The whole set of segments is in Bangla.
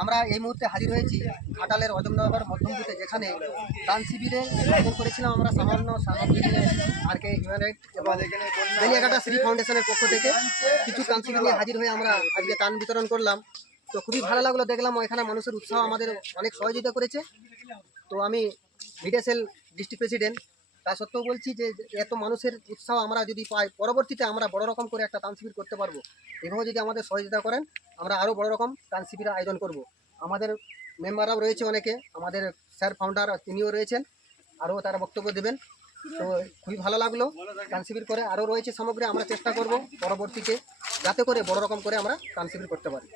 আমরা এই মুহূর্তে হাজির হয়েছি ঘাটালের অজমনগর মধ্যমপুরে যেখানে দান শিবিরে আয়োজন করেছিলাম আমরা সামান্য আর কে হিউম্যান রাইট এবং বেলিয়াঘাটা শ্রী ফাউন্ডেশনের পক্ষ থেকে। কিছু দান শিবির নিয়ে হাজির হয়ে আমরা আজকে দান বিতরণ করলাম। তো খুবই ভালো লাগল, দেখলাম এখানে মানুষের উৎসাহ আমাদের অনেক সহযোগিতা করেছে। তো আমি ভিডিএসএল ডিস্ট্রিক্ট প্রেসিডেন্ট তা সত্ত্বেও বলছি যে এত মানুষের উৎসাহ আমরা যদি পাই, পরবর্তীতে আমরা বড় রকম করে একটা দান করতে পারব। এভাবে যদি আমাদের সহযোগিতা করেন, আমরা আরও বড় রকম দান শিবিরের আয়োজন করব। আমাদের মেম্বাররাও রয়েছে অনেকে, আমাদের স্যার ফাউন্ডার তিনিও রয়েছেন আরও তারা বক্তব্য দেবেন। তো খুবই ভালো লাগল দান শিবির করে আরও রয়েছে সামগ্রী, আমরা চেষ্টা করব পরবর্তীতে যাতে করে বড় রকম করে আমরা দান করতে পারি।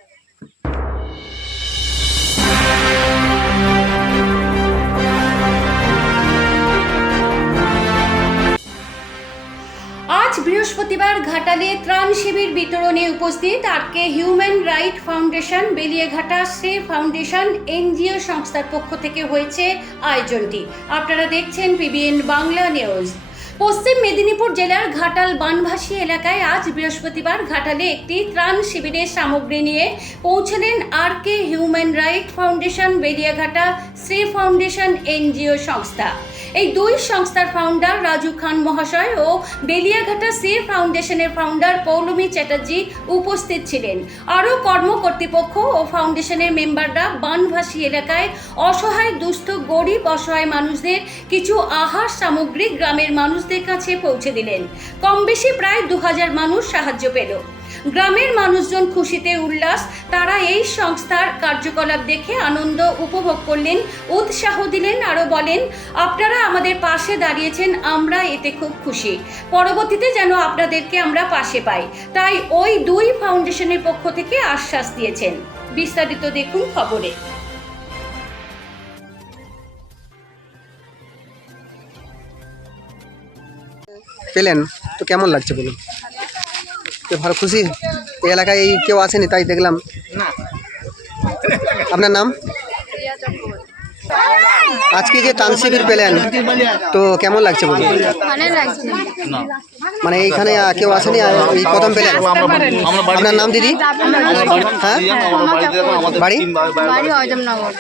আজ বৃহস্পতিবার ঘাটালে ত্রাণ শিবির বিতরণে উপস্থিত R K human right foundation, Beliaghata Shri foundation NGO সংস্থার পক্ষ থেকে হয়েছে আয়োজনটি। আপনারা দেখছেন পিবিএন বাংলা নিউজ। পশ্চিম মেদিনীপুর জেলার ঘাটাল বানভাসী এলাকায় আজ বৃহস্পতিবার ঘাটালে একটি ত্রাণ শিবিরের সামগ্রী নিয়ে পৌঁছলেন R K human right foundation, Beliaghata Shri foundation NGO সংস্থা। এই দুই সংস্থার ফাউন্ডার রাজু খান মহাশয় ও বেলিয়াঘাটা সি ফাউন্ডেশনের ফাউন্ডার পৌলমী চ্যাটার্জি উপস্থিত ছিলেন। আরও কর্ম কর্তৃপক্ষ ও ফাউন্ডেশনের মেম্বাররা বানভাসী এলাকায় অসহায়, দুস্থ, গরিব, অসহায় মানুষদের কিছু আহার সামগ্রী গ্রামের মানুষদের কাছে পৌঁছে দিলেন। কম বেশি প্রায় দু হাজার মানুষ সাহায্য পেল। গ্রামের মানুষজন খুশিতে উল্লাস। তারা এই সংস্থার কার্যকলাপ দেখে আনন্দ উপভোগ করলেন, উৎসাহ দিলেন আরও বলেন, আপনারা আমাদের পাশে দাঁড়িয়েছেন, আমরা এতে খুব খুশি। পরবর্তীতে যেন আপনাদেরকে আমরা পাশে পাই। তাই ওই দুই ফাউন্ডেশনের পক্ষ থেকে আশ্বাস দিয়েছেন। বিস্তারিত দেখুন খবরে। পেলেন, তো কেমন লাগছে বলুন? তো ভালো খুশি? এই এলাকায় এই কেউ আসেনি তাই দেখলাম। আপনার নাম? আজকে যে তান শিবির পেলেন তো কেমন লাগছে বলুন? মানে এইখানে কেউ আসেনি এই প্রথম পেলেন আপনার নাম দিদি? হ্যাঁ? বাড়ি বাড়ি? অজমনগর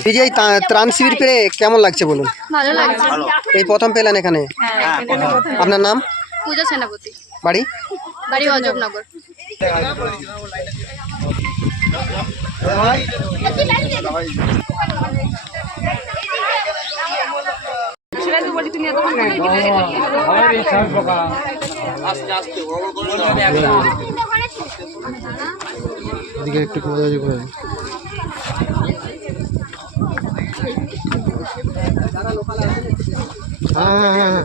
এই যে এই তা- ত্রাণ শিবির পেয়ে কেমন লাগছে বলুন? এই প্রথম পেলেন এখানে? হ্যাঁ আপনার নাম? পূজা সেনাপতি। বাড়ি? বাড়ি অজমনগর এদিকে একটু যোগাযোগ করে হ্যাঁ হ্যাঁ হ্যাঁ।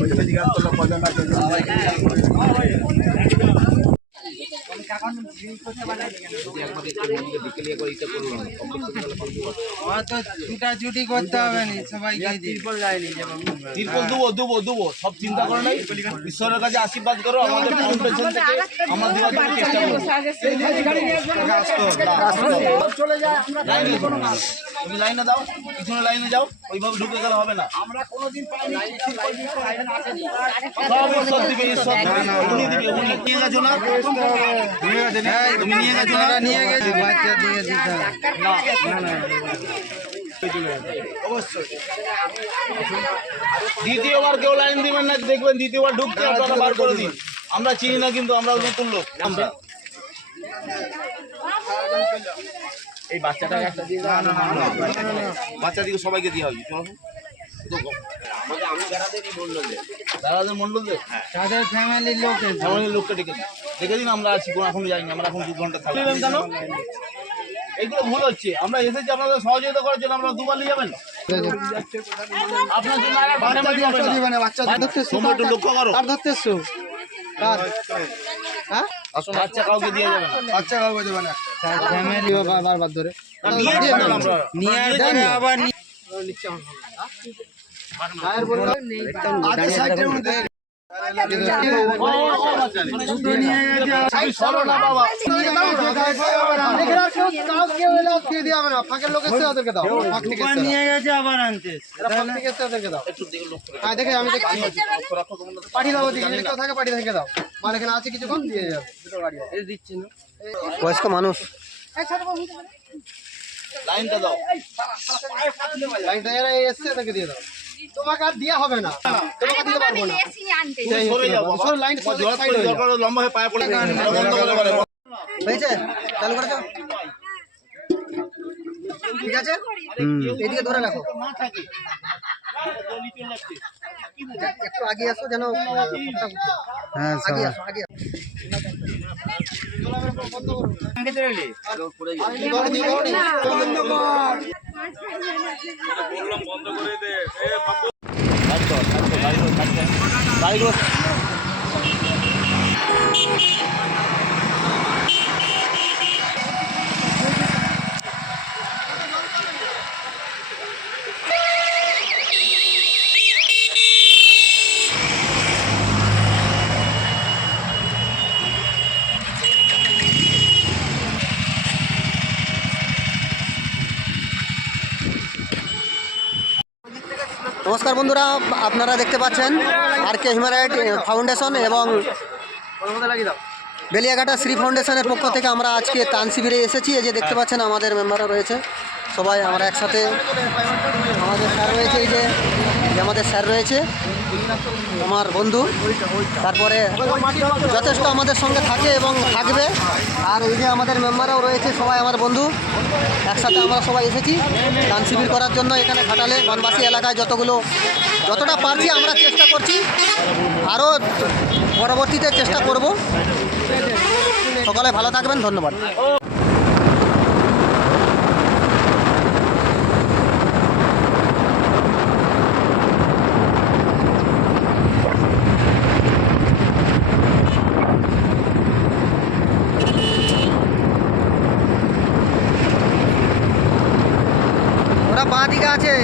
কেমন যাবে তো ছুটাছুটি করতে সব ঈশ্বরের কাছে আশীর্বাদ করো, আমাদের আমার। তুমি লাইনে দাও, পিছনে লাইনে যাও, ওইভাবে ঢুকে গেলে হবে না সব ঈশ্বর দিবে ঈশ্বর দিবে। উনি দিবে না দ্বিতীয়বার কেউ লাইন দিবেন না, দেখবেন দ্বিতীয়বার ঢুকতে আপনারা বার করে দিন। আমরা চিনি না, কিন্তু আমরা নতুন লোক। আমরা। এই বাচ্চাটা বাচ্চা দিকে সবাইকে দিয়ে হবে আমরা আছি কোনো এখন আমরা এখন দু ঘণ্টা ভুল হচ্ছে আমরা সহযোগিতা করার জন্য আপনারা দুবার নিয়ে যাবেন আপনার আসুন বাচ্চা কাউকে দিয়ে যাবে না বাচ্চা কাউকে দেবে না ফ্যামিলি নিয়ে যাবেন আমরা আবার পাঠিয়ে দাও থাকে পাঠিয়ে থেকে দাও মানে এখানে আছে কিছুক্ষণ দিয়ে যাবে দুটো গাড়ি এই দিচ্ছি না বয়স্ক মানুষ। লাইনটা দাও। লাইনটা এসছে তাকে দিয়ে দাও। তোমাকে আর দেওয়া হবে না। তোমাকে দিতে পারব না। সরে যাও লাইন সরে, দরকার লম্বা হয়ে পায়ে পড়ে হয়েছে? চালু করে দাও। ঠিক আছে? এদিকে ধরে রাখো। একটু আগে আসো যেন হ্যাঁ আগে আসো আগে আসো। গাড়িগুলো নমস্কার বন্ধুরা, আপনারা দেখতে পাচ্ছেন আর কে হিমারাইট ফাউন্ডেশন এবং বেলিয়াঘাটা শ্রী ফাউন্ডেশনের পক্ষ থেকে আমরা আজকে তান শিবিরে এসেছি। এই যে দেখতে পাচ্ছেন, আমাদের মেম্বাররা রয়েছে। সবাই আমরা একসাথে আমাদের স্যার রয়েছে, এই যে আমাদের স্যার রয়েছে, আমার বন্ধু। তারপরে যথেষ্ট আমাদের সঙ্গে থাকে এবং থাকবে। আর এই যে আমাদের মেম্বাররাও রয়েছে, সবাই আমার বন্ধু। একসাথে আমরা সবাই এসেছি। ত্রাণ শিবির করার জন্য এখানে খাটালে বনবাসী এলাকায় যতগুলো, যতটা পারছি আমরা চেষ্টা করছি। আরও পরবর্তীতে চেষ্টা করব। সকালে ভালো থাকবেন, ধন্যবাদ। ওরা বাঁ দিকে আছে।